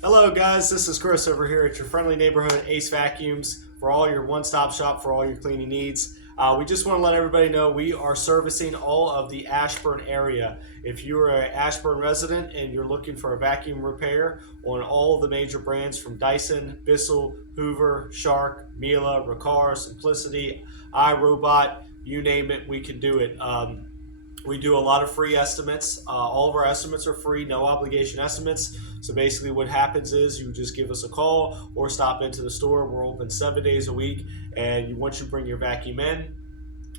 Hello guys, this is Chris over here at your friendly neighborhood Ace Vacuums for all your one-stop shop for all your cleaning needs. We just want to let everybody know we are servicing all of the Ashburn area. If you're an Ashburn resident and you're looking for a vacuum repair on all of the major brands from Dyson, Bissell, Hoover, Shark, Miele, Riccar, Simplicity, iRobot, you name it, we can do it. We do a lot of free estimates. All of our estimates are free, no obligation estimates. So basically, what happens is you just give us a call or stop into the store. We're open 7 days a week, and once you bring your vacuum in,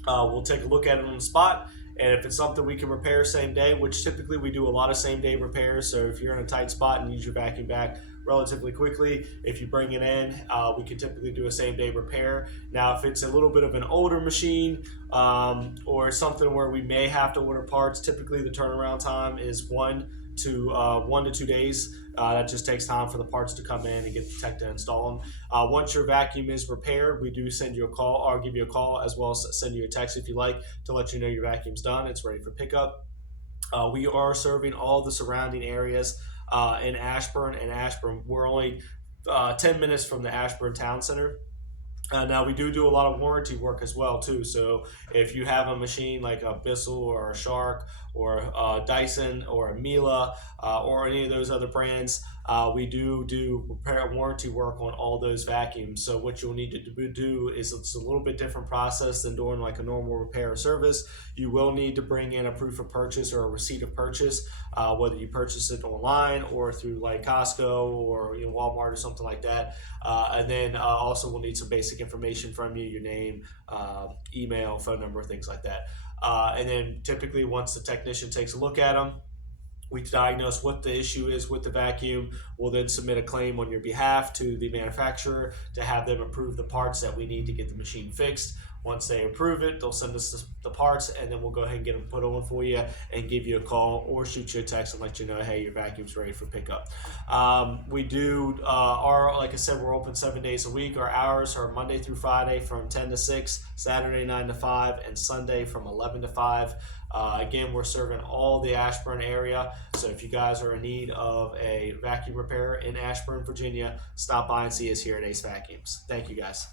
we'll take a look at it on the spot. And if it's something we can repair same day, which typically we do a lot of same day repairs. So if you're in a tight spot and need your vacuum back relatively quickly, if you bring it in, we can typically do a same day repair. Now, if it's a little bit of an older machine or something where we may have to order parts, typically the turnaround time is 1 to 2 days. That just takes time for the parts to come in and get the tech to install them. Once your vacuum is repaired, we do send you a call or give you a call as well as send you a text if you like to let you know your vacuum's done. It's ready for pickup. We are serving all the surrounding areas in Ashburn and Ashburn. We're only 10 minutes from the Ashburn Town Center. Now we do a lot of warranty work as well too. So if you have a machine like a Bissell or a Shark or a Dyson or a Miele or any of those other brands, we do repair and warranty work on all those vacuums. So what you'll need to do is it's a little bit different process than doing like a normal repair or service. You will need to bring in a proof of purchase or a receipt of purchase, whether you purchase it online or through like Costco or Walmart or something like that. And then also we'll need some basic information from you, your name, email, phone number, things like that. And then typically once the technician takes a look at them, we diagnose what the issue is with the vacuum. We'll then submit a claim on your behalf to the manufacturer to have them approve the parts that we need to get the machine fixed. Once they approve it, they'll send us the parts, and then we'll go ahead and get them put on for you and give you a call or shoot you a text and let you know, hey, your vacuum's ready for pickup. We do like I said, we're open 7 days a week. Our hours are Monday through Friday from 10 to 6, Saturday 9 to 5, and Sunday from 11 to 5. Again, we're serving all the Ashburn area. So if you guys are in need of a vacuum repair in Ashburn, Virginia, stop by and see us here at Ace Vacuums. Thank you guys.